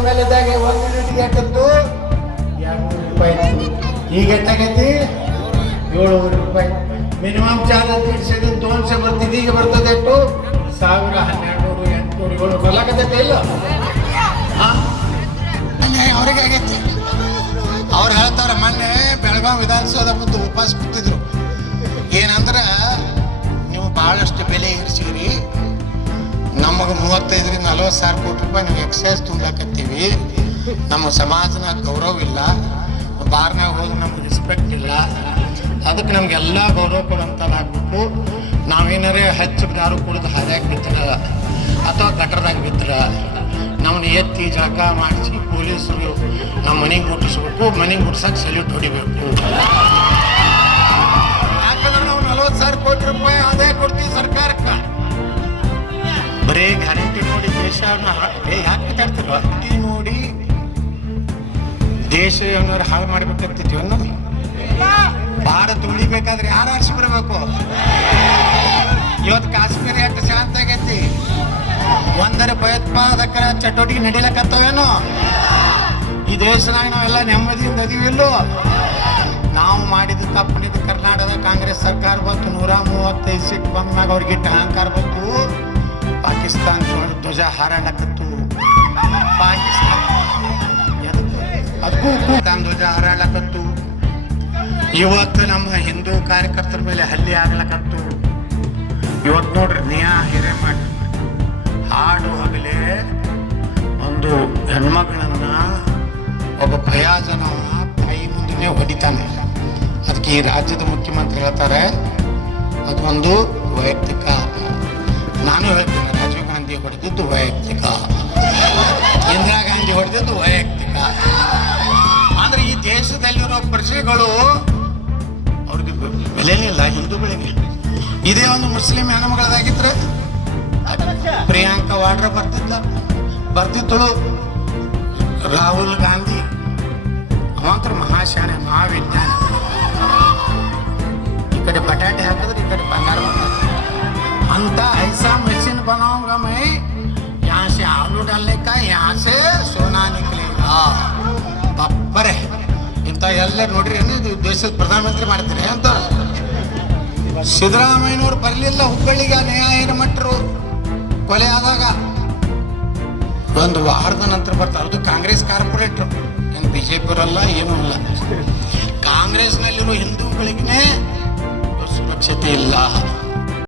ML ಇದ್ದಾಗ 1 ಯೂನಿಟ್ಗೆ ಎಷ್ಟಿತ್ತು? 200 ರೂಪಾಯಿ ಇತ್ತು. ಈಗ ಎಷ್ಟಾಗೈತಿ? 700 ರೂಪಾಯಿ. ಮಿನಿಮಮ್ ಚಾರ್ಜ್ ಇಡ್ಸಿದ್ರೆ 200 ಬರ್ತಿದ್ದು ಈಗ ಬರ್ತದೆ ಎಷ್ಟು? 1000, 1200, 800, 700 ಬರ್ಲಾಕತ್ತೈತೆ ಇಲ್ಲ? ಅವ್ರಿಗೆ ಆಗೈತಿ. ಅವ್ರು ಹೇಳ್ತಾರೆ ಮೊನ್ನೆ ಬೆಳಗಾವಿ ವಿಧಾನಸೌಧ ಮುಂದೆ ಉಪವಾಸ ಕೂತಿದ್ರು. ಏನಂದ್ರೆ ನೀವು ಭಾಳಷ್ಟು ಬೆಲೆ ಇರಿಸಿರಿ, ನಮಗೆ 35-40 ಸಾವಿರ ಕೋಟಿ ರೂಪಾಯಿ ನಾವು ಎಕ್ಸೈಸ್ ತುಂಬಾಕತ್ತೀವಿ, ನಮ್ಮ ಸಮಾಜನಾಗ ಗೌರವ ಇಲ್ಲ, ಬಾರ್ನಾಗ ಹೋಗಿ ನಮ್ಗೆ ರೆಸ್ಪೆಕ್ಟ್ ಇಲ್ಲ, ಅದಕ್ಕೆ ನಮಗೆಲ್ಲ ಗೌರವ ಕೊಡೋಂಥದ್ದಾಗಬೇಕು. ನಾವೇನಾರೇ ಹೆಚ್ಚು ದಾರು ಕುಡಿದು ಹಾದ್ಯಾಗ ಬಿತ್ತರ ಅಥವಾ ಗಟರ್ದಾಗ ಬಿತ್ತರ ನಮ್ಮನ್ನ ಎತ್ತಿ ಜಳಕ ಮಾಡಿಸಿ ಪೊಲೀಸರು ನಮ್ಮ ಮನೆಗೆ ಮುಟ್ಟಿಸ್ಬೇಕು, ಮನೆಗೆ ಮುಟ್ಸಕ್ಕೆ ಸಲ್ಯೂಟ್ ಹೊಡಿಬೇಕು. ಯಾಕಂದ್ರೆ ನಾವು 40 ಸಾವಿರ ಕೋಟಿ ರೂಪಾಯಿ ಆದಾಯ ಕೊಡ್ತೀವಿ ಸರ್ಕಾರಕ್ಕೆ. ಬರೀ ಗ್ಯಾರಂಟಿ ನೋಡಿ ದೇಶ ಯಾಕೆ ಮಾತಾಡ್ತಿಲ್ವ? ನೋಡಿ ದೇಶ ಏನಾರು ಹಾಳು ಮಾಡ್ಬೇಕಂತಿದ್ವಿ ಅನ್ನೋದು. ಭಾರತ ಉಳಿಬೇಕಾದ್ರೆ ಯಾರು ಆರಿಸಿ ಬರಬೇಕು? ಇವತ್ತು ಕಾಶ್ಮೀರ ಎಷ್ಟು ಶಾಂತ ಆಗೈತಿ, ಒಂದರ ಭಯೋತ್ಪಾದಕರ ಚಟುವಟಿಕೆ ನಡೀಲಕ್ಕತ್ತವೇನು? ಈ ದೇಶನಾಗ ನಾವೆಲ್ಲ ನೆಮ್ಮದಿಯಿಂದ ಅದೀವಿಲ್ಲೋ? ನಾವು ಮಾಡಿದ ತಪ್ಪನಿದ್ದು ಕರ್ನಾಟಕದ ಕಾಂಗ್ರೆಸ್ ಸರ್ಕಾರ ಬಂತು, 135 ಸೀಟ್ ಬಂದಾಗ ಅವ್ರಿಗಿಟ್ಟ ಅಹಂಕಾರ ಬಂತು. ಪಾಕಿಸ್ತಾನ ಧ್ವಜ ಹಾರಾಡಕತ್ತು, ಪಾಕಿಸ್ತಾನ ಅದಕ್ಕೂ ಧ್ವಜ ಹಾರಾಡಕತ್ತು. ಇವತ್ತು ನಮ್ಮ ಹಿಂದೂ ಕಾರ್ಯಕರ್ತರ ಮೇಲೆ ಹಲ್ಲೆ ಆಗ್ಲಕತ್ತು. ಇವತ್ತು ನೋಡ್ರಿ ನಿಯಾ ಹಿರೇಮಠ್ ಹಾಡು ಆಗಲೇ ಒಂದು ಹೆಣ್ಮಗಳನ್ನ ಒಬ್ಬ ಭಯಾಜನ ತಾಯಿ ಮುಂದೆನೇ ಹೊಡಿತಾನೆ. ಅದಕ್ಕೆ ಈ ರಾಜ್ಯದ ಮುಖ್ಯಮಂತ್ರಿ ಹೇಳ್ತಾರೆ ಅದೊಂದು ವೈಯಕ್ತಿಕ. ನಾನು ಹೇಳ್ತೀನಿ, ರಾಜೀವ್ ಗಾಂಧಿ ಹೊಡೆದಿದ್ದು ವೈಯಕ್ತಿಕ, ಇಂದಿರಾ ಗಾಂಧಿ ಹೊಡೆದಿದ್ದು ವೈಯಕ್ತಿಕ. ಅಂದ್ರೆ ಈ ದೇಶದಲ್ಲಿರೋ ಪ್ರಜೆಗಳು ಅವ್ರಿಗೆ ಬೆಲೆನೇ ಇಲ್ಲ, ಹಿಂದೂಗಳಿಗೆ. ಇದೇ ಒಂದು ಮುಸ್ಲಿಂ ಹೆಣ್ಮಗಳದಾಗಿದ್ರೆ ಪ್ರಿಯಾಂಕಾ ವಾಡ್ರಾ ಬರ್ತಿದ್ದಳು. ರಾಹುಲ್ ಗಾಂಧಿ ಅವಂತರ ಮಹಾಶಾನೆ, ಮಹಾವಿಜ್ಞಾನ. ಈ ಕಡೆ ಬಟಾಟೆ ಹಾಕಿದ್ರೆ ಈ ಕಡೆ ಬಂಗಾರ ಅಂತ ಐಸಾ मशीन बनाऊंगा मैं, यहाँ से आलू डालने का, यहाँ से सोना निकलेगा. ಬಪ್ಪರೆ ಇಂಥ ಎಲ್ಲ ನೋಡ್ರಿ, ದೇಶದ ಪ್ರಧಾನಮಂತ್ರಿ ಮಾಡ್ತಾರೆ ಅಂತ. ಸಿದ್ದರಾಮಯ್ಯನವ್ರು ಬರಲಿಲ್ಲ ಹುಬ್ಬಳ್ಳಿಗೆ, ನ್ಯಾಯ ಮಟ್ಟರು ಕೊಲೆ ಆದಾಗ ಒಂದು ವಾರದ ನಂತರ ಬರ್ತಾರೆ. ಅದು ಕಾಂಗ್ರೆಸ್ ಕಾರ್ಪೊರೇಟ್ರು, ಏನು BJP ಅವರಲ್ಲ, ಏನೂ ಇಲ್ಲ. ಕಾಂಗ್ರೆಸ್ನಲ್ಲಿರೋ ಹಿಂದೂಗಳಿಗೇ ಸುರಕ್ಷತೆ ಇಲ್ಲ.